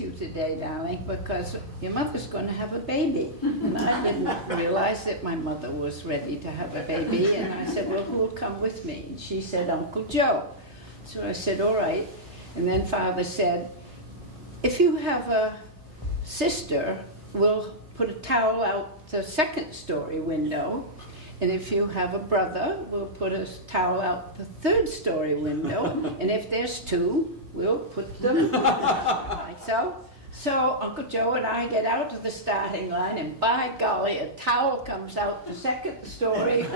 you today, darling, because your mother's going to have a baby. And I didn't realize that my mother was ready to have a baby. And I said, well, who'll come with me? And she said, Uncle Joe. So I said, all right. And then Father said, if you have a sister, we'll put a towel out the second-story window. And if you have a brother, we'll put a towel out the third-story window. And if there's two, we'll put them like so. So Uncle Joe and I get out to the starting line, and by golly, a towel comes out the second-story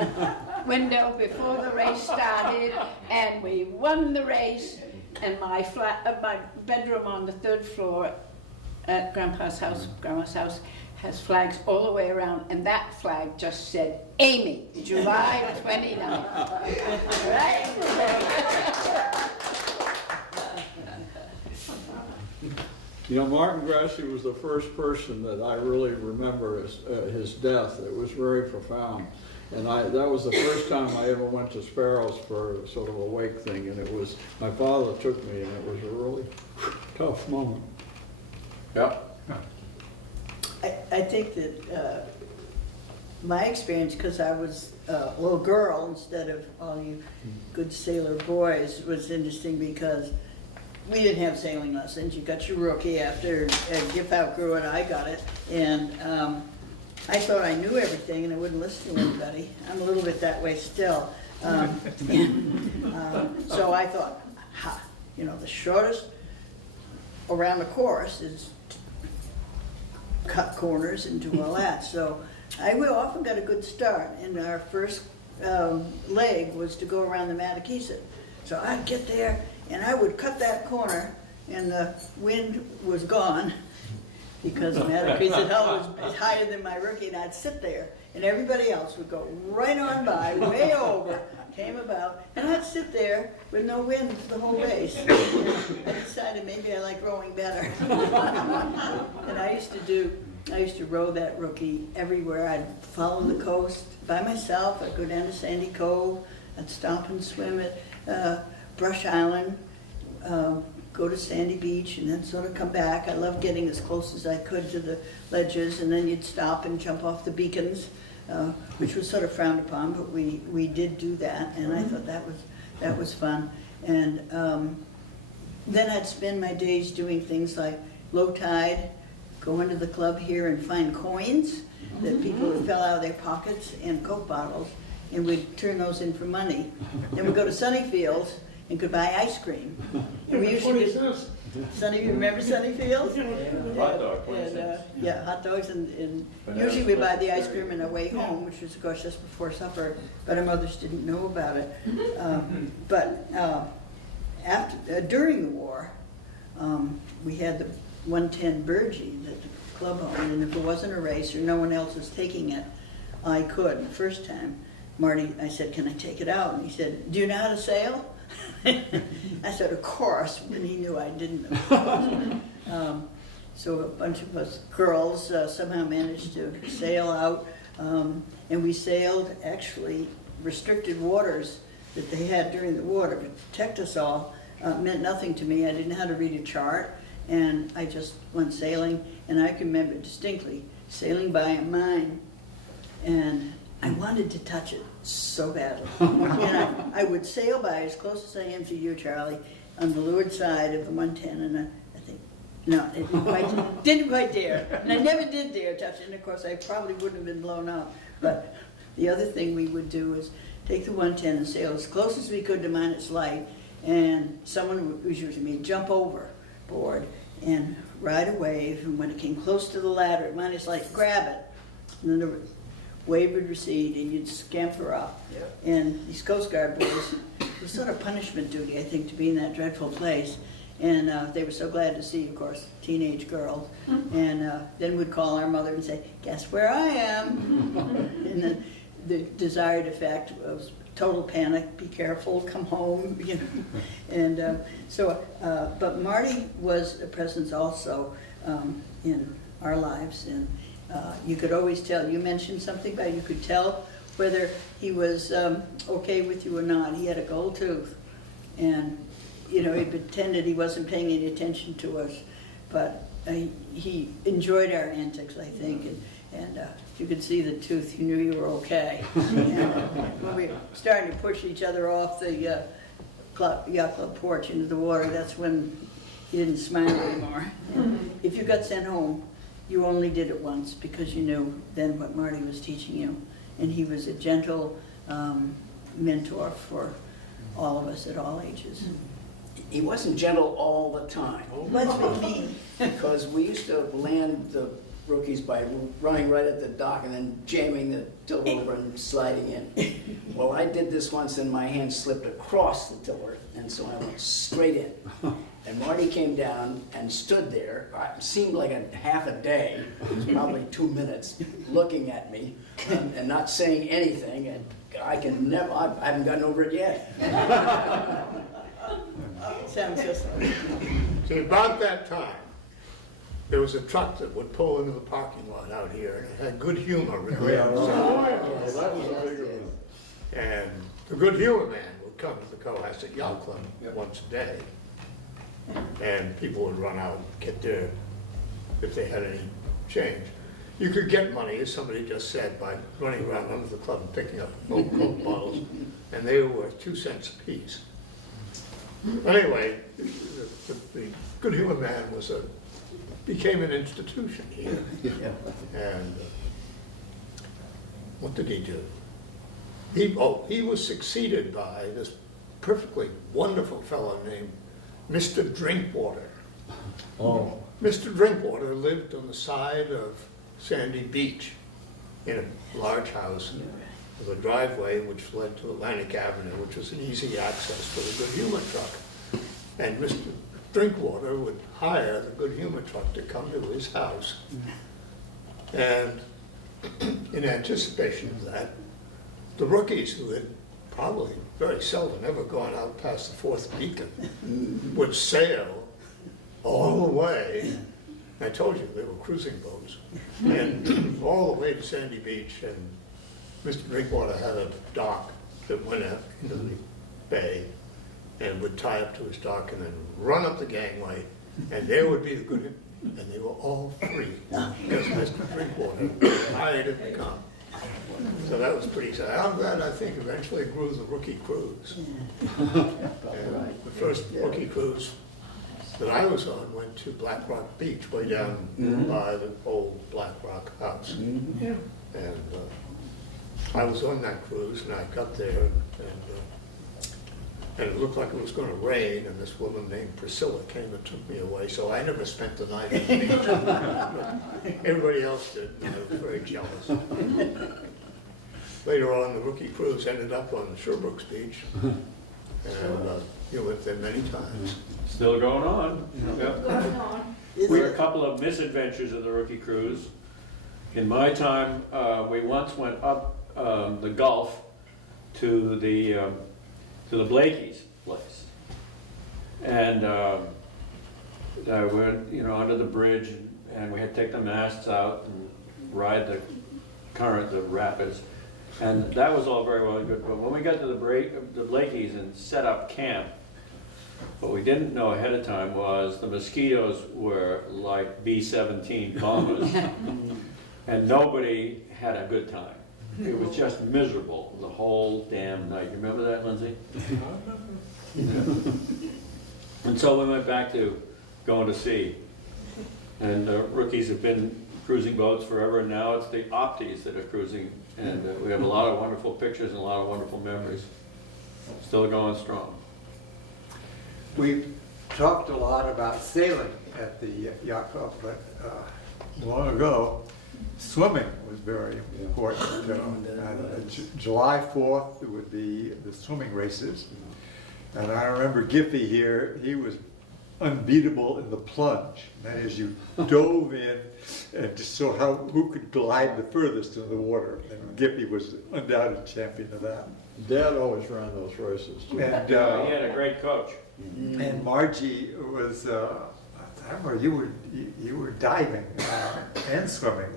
window before the race started, and we won the race. And my bedroom on the third floor at Grandma's house, has flags all the way around, and that flag just said Amy, July 29th. Right? You know, Martin Grassi was the first person that I really remember as his death. It was very profound. And that was the first time I ever went to Sparrows for sort of a wake thing, and it was, my father took me, and it was a really tough moment. Yeah. I think that my experience, because I was a little girl instead of all you good sailor boys, was interesting because we didn't have sailing lessons. You got your rookie after Giff outgrew it, I got it. And I thought I knew everything and I wouldn't listen to anybody. I'm a little bit that way still. So I thought, you know, the shortest around the course is cut corners and do all that. So I often got a good start, and our first leg was to go around the Matakeesit. So I'd get there and I would cut that corner, and the wind was gone because Matakeesit Hill was higher than my rookie, and I'd sit there and everybody else would go right on by, way over, came about, and I'd sit there with no wind for the whole race. I decided maybe I like rowing better. And I used to row that rookie everywhere. I'd follow the coast by myself. I'd go down to Sandy Cove. I'd stop and swim at Brush Island, go to Sandy Beach, and then sort of come back. I loved getting as close as I could to the ledges, and then you'd stop and jump off the beacons, which was sort of frowned upon, but we did do that, and I thought that was fun. And then I'd spend my days doing things like low tide, go into the club here and find coins that people fell out of their pockets and Coke bottles, and we'd turn those in for money. Then we'd go to Sunnyfields and could buy ice cream. And we used to do remember Sunnyfields? Hot dog, yeah, hot dogs, and usually we buy the ice cream on our way home, which was of course just before supper, but our mothers didn't know about it. During the war, we had the 110 Burgee that the club owned, and if it wasn't a race or no one else was taking it, I could. The first time, Marty, I said, can I take it out? And he said, do you know how to sail? I said, of course, and he knew I didn't. So a bunch of us girls somehow managed to sail out, and we sailed actually restricted waters that they had during the war to protect us all. Meant nothing to me. I didn't know how to read a chart, and I just went sailing, and I can remember distinctly sailing by a mine, and I wanted to touch it so badly. And I would sail by as close as I am to you, Charlie, on the leeward side of the 110, and I think, no, it didn't quite dare. And I never did dare touch it, and of course I probably wouldn't have been blown up. But the other thing we would do is take the 110 and sail as close as we could to minus light, and someone, was usually me, jump overboard and ride a wave, and when it came close to the ladder at minus light, grab it, and then the wave would recede and you'd scamper up. Yep. And these Coast Guard boys, it was sort of punishment duty, I think, to be in that dreadful place. And they were so glad to see, of course, teenage girls. And then we'd call our mother and say, guess where I am? And the desired effect was total panic, be careful, come home, you know. And but Marty was a presence also in our lives. And you could always tell, you mentioned something, but you could tell whether he was okay with you or not. He had a gold tooth, and you know, he pretended he wasn't paying any attention to us, but he enjoyed our antics, I think, and if you could see the tooth, you knew you were okay. And when we started to push each other off the yacht club porch into the water, that's when he didn't smile anymore. And if you got sent home, you only did it once because you knew then what Marty was teaching you. And he was a gentle mentor for all of us at all ages. He wasn't gentle all the time. Let's be mean. Because we used to land the rookies by running right at the dock and then jamming the tiller over and sliding in. Well, I did this once and my hand slipped across the tiller, and so I went straight in. And Marty came down and stood there, it seemed like a half a day, it was probably 2 minutes, looking at me and not saying anything, and I haven't gotten over it yet. Sounds just like. See, about that time, there was a truck that would pull into the parking lot out here, and it had Good Humor written Yeah, on the side. that was a bigger one. And the Good Humor man would come to the Cohasset Yacht Club once a day. And people would run out and get there if they had any change. You could get money, as somebody just said, by running around under the club and picking up old Coke bottles, and they were worth 2 cents a piece. Anyway, the Good Humor man became an institution here. And what did he do? He was succeeded by this perfectly wonderful fellow named Mr. Drinkwater. Oh. Mr. Drinkwater lived on the side of Sandy Beach in a large house with a driveway which led to Atlantic Avenue, which was an easy access for the Good Humor truck. And Mr. Drinkwater would hire the Good Humor truck to come to his house. And in anticipation of that, the rookies, who had probably very seldom ever gone out past the fourth beacon, would sail all the way. I told you they were cruising boats, and all the way to Sandy Beach. And Mr. Drinkwater had a dock that went out into the bay and would tie up to his dock and then run up the gangway, and there would be the Good, and they were all free because Mr. Drinkwater hired him to come. So that was pretty sad. I'm glad, I think, eventually grew the rookie cruise. And the first rookie cruise that I was on went to Black Rock Beach, way down by the old Black Rock house. And I was on that cruise, and I got there, and it looked like it was going to rain, and this woman named Priscilla came and took me away, so I never spent the night on the beach. Everybody else did, and I was very jealous. Later on, the rookie cruise ended up on Sherbrooks Beach, and you went there many times. Still going on. Yep. Going on. We had a couple of misadventures of the rookie cruise. In my time, we once went up the Gulf to the Blakey's place, and we went, under the bridge, and we had to take the masts out and ride the current, the rapids, and that was all very well and good. But when we got to the Blakey's and set up camp, what we didn't know ahead of time was the mosquitoes were like B-17 bombers, and nobody had a good time. It was just miserable the whole damn night. You remember that, Lindsay? And so we went back to going to sea. And the rookies have been cruising boats forever, and now it's the Opties that are cruising. And we have a lot of wonderful pictures and a lot of wonderful memories. Still going strong. We talked a lot about sailing at the yacht club, but long ago, swimming was very important. July 4th would be the swimming races. And I remember Giffy here, he was unbeatable in the plunge. That is, you dove in and just saw who could glide the furthest in the water. And Giffy was undoubted champion of that. Dad always ran those races too. And, He had a great coach. and Margie was, I remember you were diving and swimming,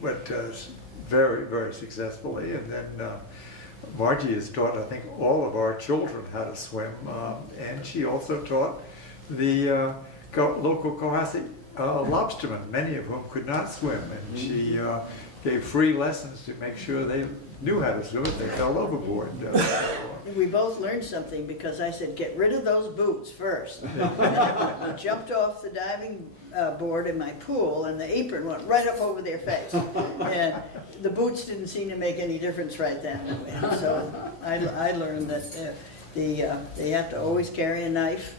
but very, very successfully. And then Margie has taught, I think, all of our children how to swim, and she also taught the local Cohasset lobstermen, many of whom could not swim, and she gave free lessons to make sure they knew how to swim if they fell overboard. We both learned something because I said, get rid of those boots first. Jumped off the diving board in my pool and the apron went right up over their face. And the boots didn't seem to make any difference right then. And so I learned that they have to always carry a knife.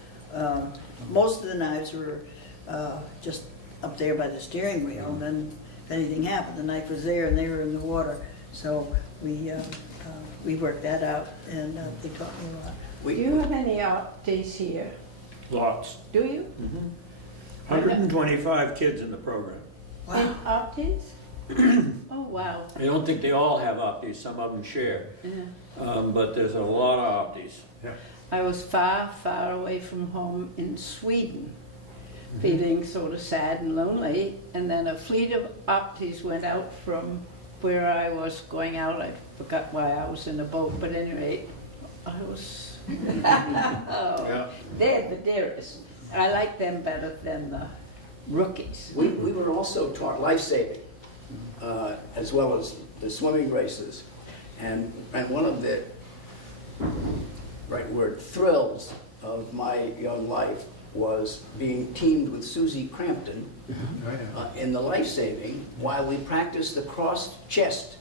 Most of the knives were just up there by the steering wheel, and then if anything happened, the knife was there and they were in the water. So we worked that out, and they taught me a lot. Do you have any art days here? Lots. Do you? 125 kids in the program. In art days? Oh, wow. I don't think they all have opties, some of them share, Yeah. but there's a lot of opties. I was far, far away from home in Sweden, feeling sort of sad and lonely, and then a fleet of opties went out from where I was going out. I forgot why I was in a boat, but anyway, I was, Yeah. they're the dearest. I like them better than the rookies. We were also taught life-saving, as well as the swimming races. And one of the, right word, thrills of my young life was being teamed with Susie Crampton in the life-saving while we practiced the crossed chest.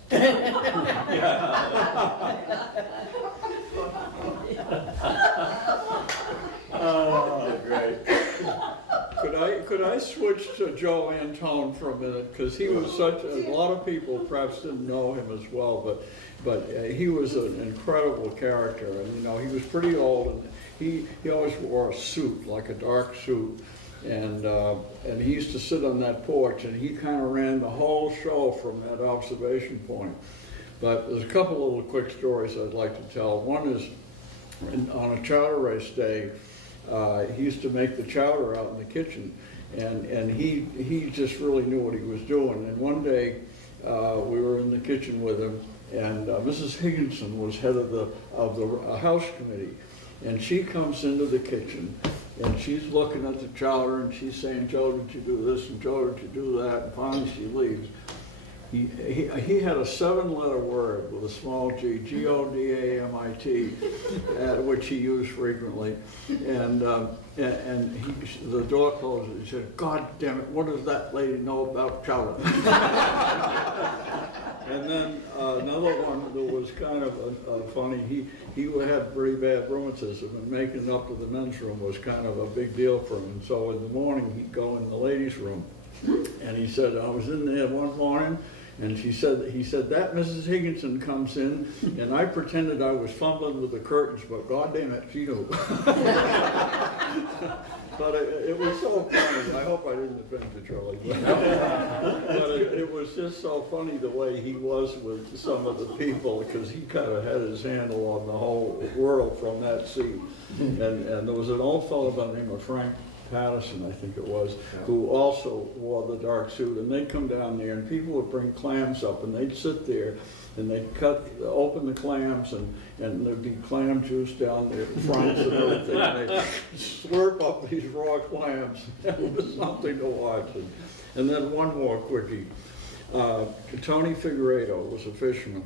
Oh, great. Could I switch to Joe Antone for a minute? Because he was a lot of people perhaps didn't know him as well, but he was an incredible character. And, you know, he was pretty old, and he always wore a suit, like a dark suit. And he used to sit on that porch, and he kind of ran the whole show from that observation point. But there's a couple little quick stories I'd like to tell. One is on a chowder race day, he used to make the chowder out in the kitchen, and he just really knew what he was doing. And one day we were in the kitchen with him, and Mrs. Higginson was head of the house committee, and she comes into the kitchen, and she's looking at the chowder, and she's saying, "Joe, did you do this? And Joe, did you do that?" And finally she leaves. He had a 7-letter word with a small g, G-O-D-A-M-I-T, which he used frequently. And the door closed. He said, "God damn it, what does that lady know about chowder?" And then another one that was kind of funny, he had pretty bad rheumatism, and making it up to the men's room was kind of a big deal for him. And so in the morning, he'd go in the ladies' room, and he said, "I was in there one morning, and he said, that Mrs. Higginson comes in, and I pretended I was fumbling with the curtains, but God damn it, she knew." But it was so funny. I hope I didn't offend you, Charlie. But it was just so funny the way he was with some of the people, because he kind of had his handle on the whole world from that seat. And there was an old fellow by the name of Frank Patterson, I think it was, who also wore the dark suit, and they'd come down there, and people would bring clams up, and they'd sit there, and they'd open the clams, and there'd be clam juice down their fronts and everything, and they'd slurp up these raw clams. It was something to watch. And then one more quickie. Tony Figueredo was a fisherman,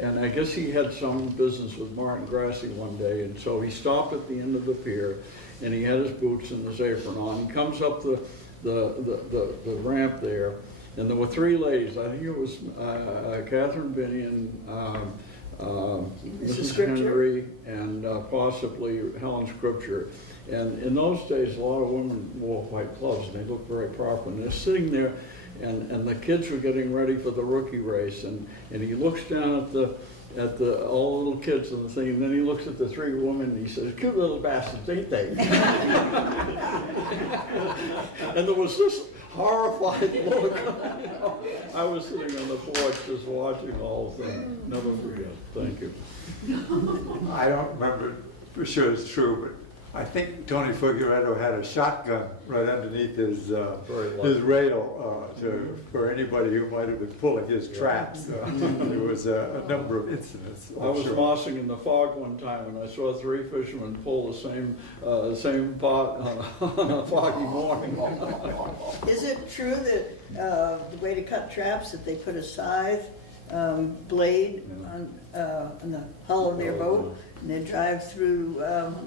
and I guess he had some business with Martin Grassi one day, and so he stopped at the end of the pier, and he had his boots and his apron on. He comes up the ramp there, and there were 3 ladies. I think it was Catherine Binion, Mrs. Henry, and possibly Helen Scripture. And in those days, a lot of women wore white gloves, and they looked very proper. And they're sitting there, and the kids were getting ready for the rookie race, and he looks down at all the little kids on the thing, and then he looks at the 3 women, and he says, "Cute little bastards, ain't they?" And there was this horrified look. I was sitting on the porch just watching the whole thing. Never forget. Thank you. I don't remember for sure it's true, I think Tony Figueredo had a shotgun right underneath his lucky. rail for anybody who might have been pulling his traps. There was a number of incidents. I was sure. mossing in the fog one time and I saw 3 fishermen pull the same pot on a foggy morning. Is it true that the way to cut traps, that they put a scythe blade on the hull of their boat, and they drive through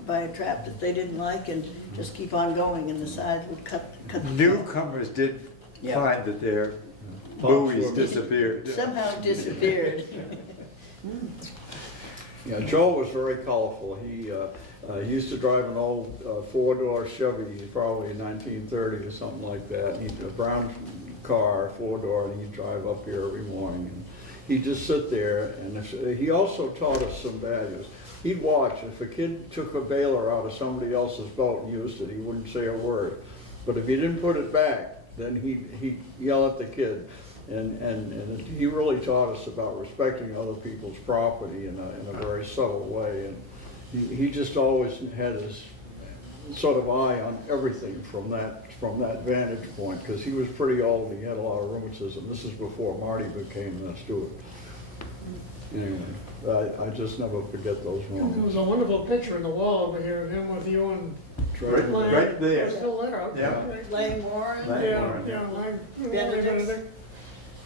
by a trap that they didn't like and just keep on going, and the scythe would cut the trap? Newcomers did Yeah. find that their buoys Fox disappeared. Somehow disappeared. Yeah, Joe was very colorful. He used to drive an old 4-door Chevy, probably 1930 or something like that. He'd a brown car, 4-door, and he'd drive up here every morning. And he'd just sit there, and he also taught us some values. He'd watch. If a kid took a baler out of somebody else's boat and used it, he wouldn't say a word. But if he didn't put it back, then he'd yell at the kid. And he really taught us about respecting other people's property in a very subtle way. And he just always had his sort of eye on everything from that vantage point, because he was pretty old. He had a lot of rheumatism. This is before Marty became the steward. Anyway, I just never forget those There moments. was a wonderful picture on the wall over here of him with you and Right. Lang. right there. They're still there, okay. Yeah. Right. Lang Warren? Lang Yeah, Warren. yeah, Lang. Benedict.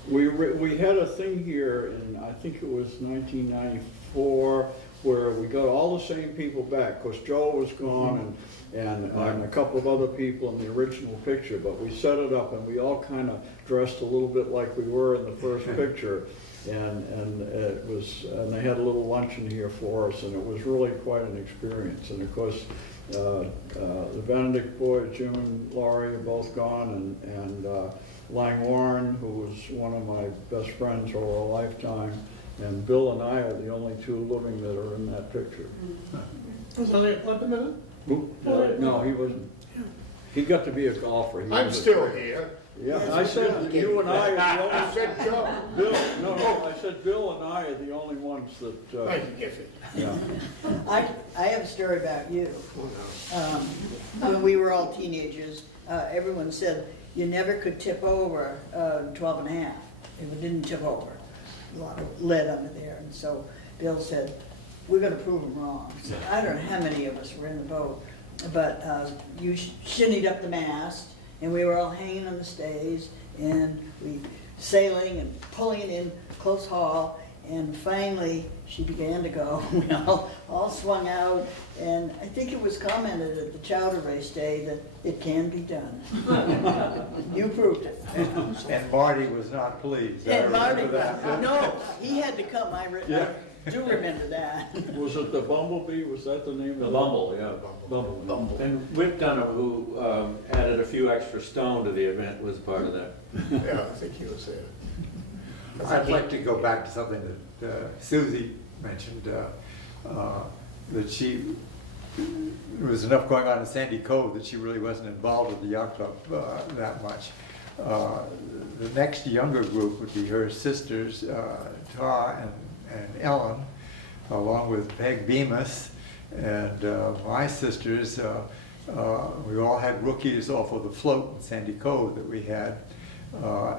We had a thing here in, I think it was 1994, where we got all the same people back, because Joe was gone and a couple of other people in the original picture, but we set it up and we all kind of dressed a little bit like we were in the first picture. And it was, and they had a little luncheon here for us, and it was really quite an experience. And of course, the Benedict boys, Jim and Laurie, are both gone, and Lang Warren, who was one of my best friends over a lifetime, and Bill and I are the only 2 living that are in that picture. Was Elliot Putnam in it? Who? No, he wasn't. He got to be a golfer. He I'm was a still player. here. Yeah, I said you and I are the I only. said Joe. Bill, no, I said Bill and I are the only ones that. Thank you, Gifford. Yeah. I have a story about you. When we were all teenagers, everyone said you never could tip over 12 and a half. It didn't tip over. A lot of lead under there. And so Bill said, we're going to prove them wrong. So I don't know how many of us were in the boat, but you shinnied up the mast, and we were all hanging on the stays, and we sailing and pulling it in close haul, and finally she began to go. We all swung out, and I think it was commented at the chowder race day that it can be done. You proved it. And Marty was not pleased. I And Marty, remember that. no, he had to come. I do remember that. Was it the Bumblebee? Was that the name of The it? Bumble, yeah. Bumble. And Whip Dunham, who added a few extra stone to the event, was part of that. Yeah, I think he was there. I'd like to go back to something that Susie mentioned, that there was enough going on in Sandy Cove that she really wasn't involved with the yacht club that much. The next younger group would be her sisters, Tar and Ellen, along with Peg Bemis, and my sisters. We all had rookies off of the float in Sandy Cove that we had,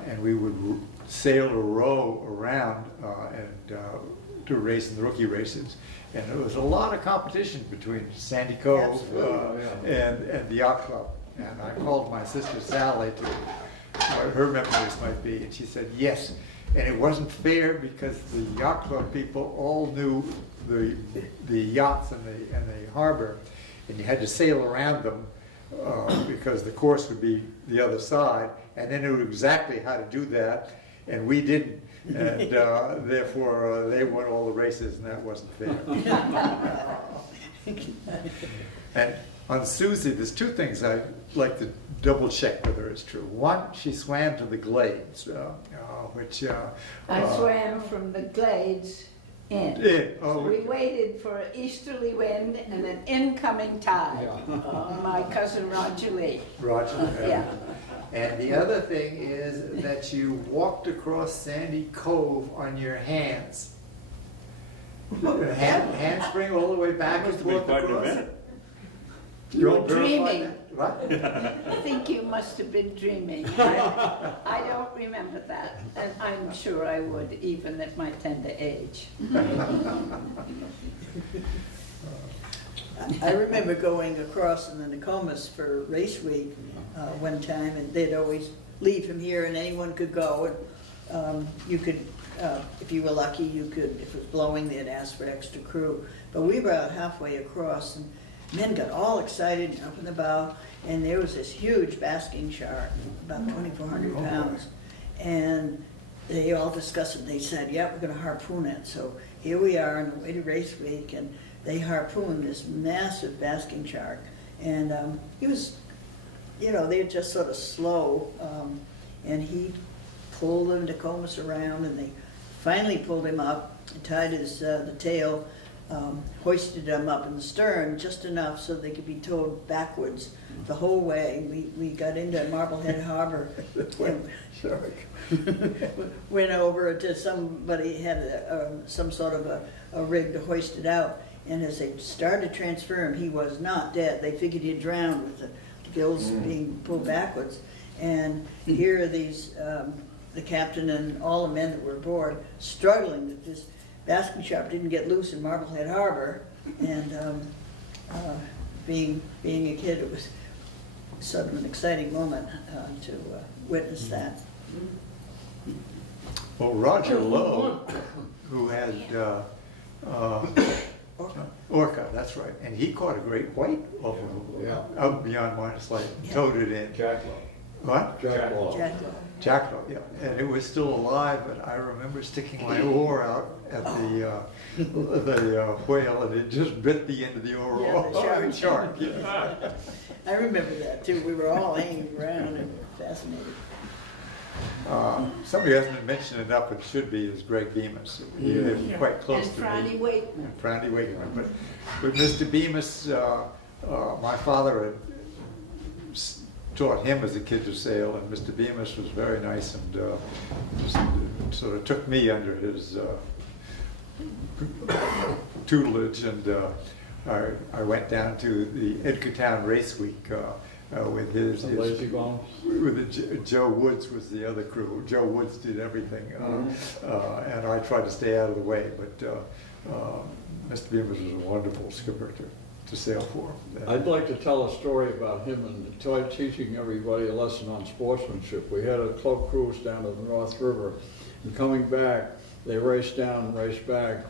and we would sail or row around and do race in the rookie races. And there was a lot of competition between Sandy Cove and the yacht club. And I called my sister Sally to what her memories might be, and she said yes. And it wasn't fair because the yacht club people all knew the yachts in the harbor, and you had to sail around them because the course would be the other side, and they knew exactly how to do that, and we didn't. And therefore, they won all the races, and that wasn't fair. And on Susie, there's 2 things I'd like to double check whether it's true. One, she swam to the Glades, which... I swam from the Glades in. Yeah, oh, We waited for an easterly wind and an incoming tide. My cousin Roger Lee. Roger. Yeah. And the other thing is that you walked across Sandy Cove on your hands. Handspring all the way back and Must have been forth quite an across event. it. You were don't verify dreaming. that? What? I think you must have been dreaming. I don't remember that, and I'm sure I would, even at my tender age. I remember going across in the Nokomis for race week one time, and they'd always leave from here, and anyone could go. And you could, if you were lucky, you could, if it was blowing, they'd ask for extra crew. But we were about halfway across, and men got all excited and up in the bow, and there was this huge basking shark, about 2,400 pounds. And they all discussed it, and they said, yeah, we're gonna harpoon it. So here we are on the way to race week, and they harpooned this massive basking shark. And he was, you know, they're just sort of slow, and he pulled the Nokomis around, and they finally pulled him up and tied his, the tail, hoisted him up in the stern just enough so they could be towed backwards the whole way. We got into Marblehead Harbor. Shark. Went over to somebody had some sort of a rig to hoist it out. And as they started to transfer him, he was not dead. They figured he'd drowned with the gills being pulled backwards. And here are these, the captain and all the men that were aboard, struggling that this basking shark didn't get loose in Marblehead Harbor. And being a kid, it was sort of an exciting moment to witness that. Well, Roger Lowe, who had orca, that's right, and he caught a great white out beyond Minus Light, towed it in. Jackalope. What? Jackalope. Jackalope, yeah, and it was still alive, but I remember sticking my oar out at the whale, and it just bit the end of the oar Yeah, off. the Shark, yeah. I remember that too. We were all hanging around and fascinated. Somebody hasn't been mentioned enough, but should be, is Greg Bemis. He lived quite close And to me. Franny Wakeman. And Franny Wakeman. But Mr. Bemis, my father had taught him as a kid to sail, and Mr. Bemis was very nice and just sort of took me under his tutelage, and I went down to the Edgartown Race Week with his Lazy Bones. with Joe Woods was the other crew. Joe Woods did everything, and I tried to stay out of the way. But Mr. Bemis was a wonderful skipper to sail for. I'd like to tell a story about him and teaching everybody a lesson on sportsmanship. We had a club cruise down to the North River, and coming back, they raced down and raced back,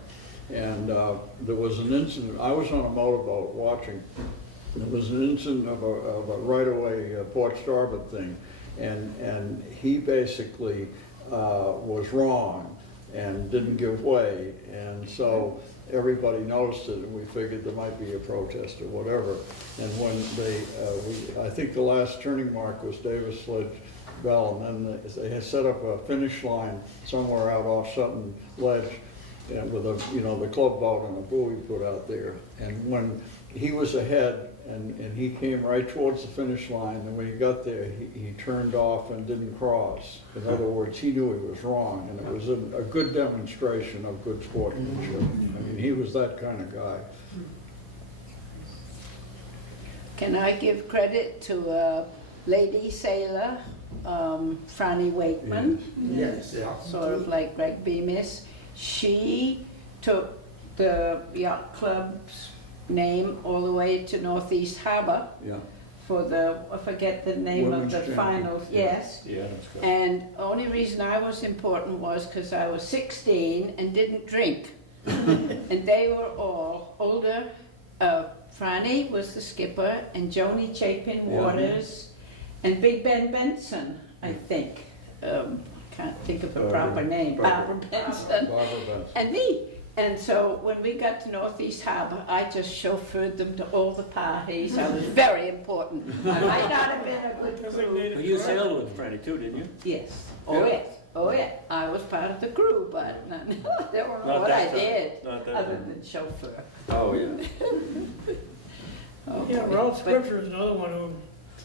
and there was an incident. I was on a motorboat watching. There was an incident of a right-of-way port starboard thing, and he basically was wrong and didn't give way, and so everybody noticed it, and we figured there might be a protest or whatever. And when I think the last turning mark was Davis Sledge Bell, and then they had set up a finish line somewhere out off Sutton Ledge, and with the club boat and a buoy put out there. And when he was ahead, and he came right towards the finish line, and when he got there, he turned off and didn't cross. In other words, he knew he was wrong, and it was a good demonstration of good sportsmanship. I mean, he was that kind of guy. Can I give credit to a lady sailor, Franny Wakeman? Yes. Yeah. Sort of like Greg Bemis. She took the yacht club's name all the way to Northeast Harbor Yeah. for I forget the name Women's of the champion. finals, Yeah. yes. Yeah, that's good. And only reason I was important was because I was 16 and didn't drink. And they were all older. Franny was the skipper, and Joni Chapin Waters, and Big Ben Benson, I think. Can't think of a proper name. Barbara Benson. Barbara Benson. And me. And so when we got to Northeast Harbor, I just chauffeured them to all the parties. I was very important. I might not have been a good crew. Well, you sailed with Franny too, didn't you? Yes. Oh, yes. Oh, yeah. I was part of the crew, but that was Not what that I time. did, Not that other time. than chauffeur. Oh, yeah. Okay. Yeah, Ralph But- Scripture is another one who,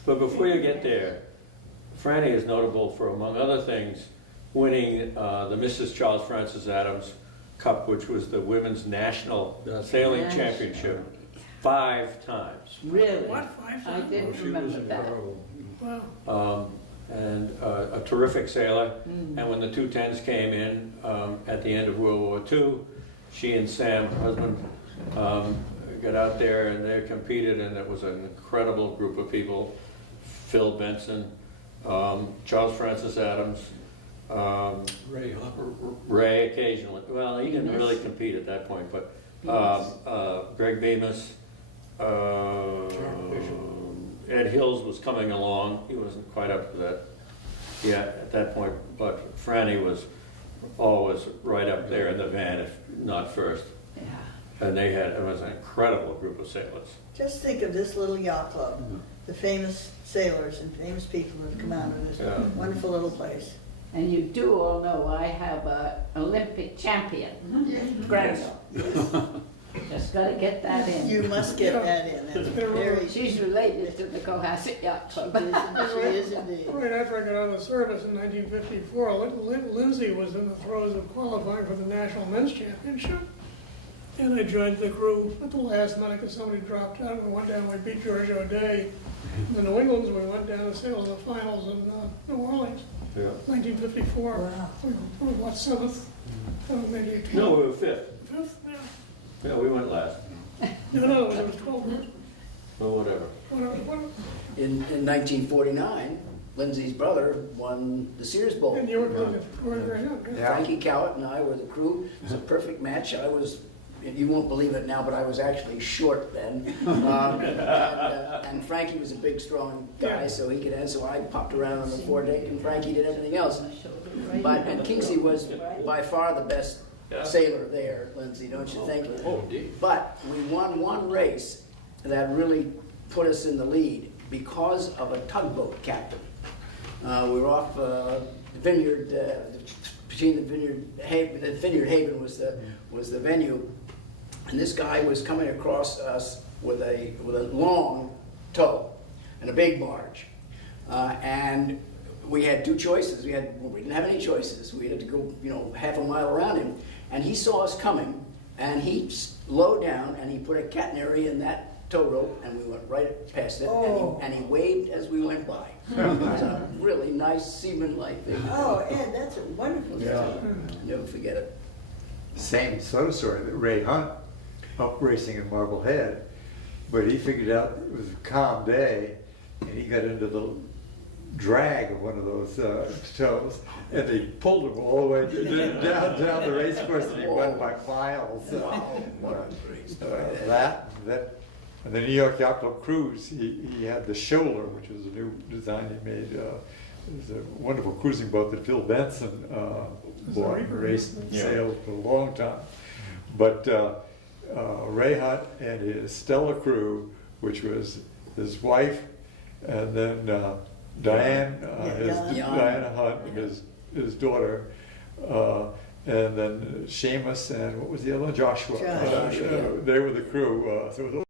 But before you get there, Franny is notable for, among other things, winning the Mrs. Charles Francis Adams Cup, which was the women's national That's sailing National. championship 5 times. Really? What, 5 I times? didn't She was remember that. incredible. Wow. And a terrific sailor. And when the 210s came in at the end of World War II, she and Sam, her husband, got out there and they competed, and it was an incredible group of people. Phil Benson, Charles Francis Adams, Ray Hunt. Ray occasionally. Well, he didn't really compete at that point, but Greg Bemis, Ed Hills was coming along. He wasn't quite up to that yet at that point, but Franny was always right up there in the van, if not first. Yeah. And it was an incredible group of sailors. Just think of this little yacht club, the famous sailors and famous people that have come out of this Yeah. wonderful little place. And you do all know I have a Olympic champion granddaughter. Just gotta get that in. You must get that in, that's very, she She's related to the Cohasset Yacht Club. is indeed. Right after I got out of the service in 1954, Lindsay was in the throes of qualifying for the National Men's Championship. And I joined the crew at the last minute because somebody dropped out, and we went down, we beat George O'Day. In the New Englands, we went down and sailed in the finals in New Orleans, Yeah. 1954. Wow. We were what, 7th? Maybe 12th? No, we were 5th. 5th? Yeah. Yeah, we went last. No, it was 12th. Or whatever. Whatever. In 1949, Lindsay's brother won the Sears Bowl. And you were very young. Yeah. Frankie Cowett and I were the crew. It was a perfect match. I was, you won't believe it now, but I was actually short then. And Frankie was a big, strong guy, Yeah. so he could answer. So I popped around on the foredeck, and Frankie did everything else. And Kingsley was by far the best sailor there, Lindsay, don't you think? Oh, indeed. But we won one race that really put us in the lead because of a tugboat captain. We were off the Vineyard, between the Vineyard Haven was the venue, and this guy was coming across us with a long tow and a big barge, and we had 2 choices. We didn't have any choices. We had to go, half a mile around him, and he saw us coming, and he slowed down and he put a catenary in that tow rope, and we went right past it, and he waved as we went by. It was a really nice seaman-like thing. Oh, Ed, that's a wonderful story. Never forget it. Same sort of story that Ray Hunt up racing in Marblehead, but he figured out it was a calm day, and he got into the drag of one of those tows, and they pulled him all the way down the race course, and he won by miles. That and the New York Yacht Club cruise, he had the Shoaler, which was a new design he made. It was a wonderful cruising boat that Phil Benson bought and raced and sailed for a long time. But Ray Hunt and his stellar crew, which was his wife, and then Diana Hunt, his daughter, and then Seamus, and what was the other one? Joshua. Joshua. They were the crew. So it was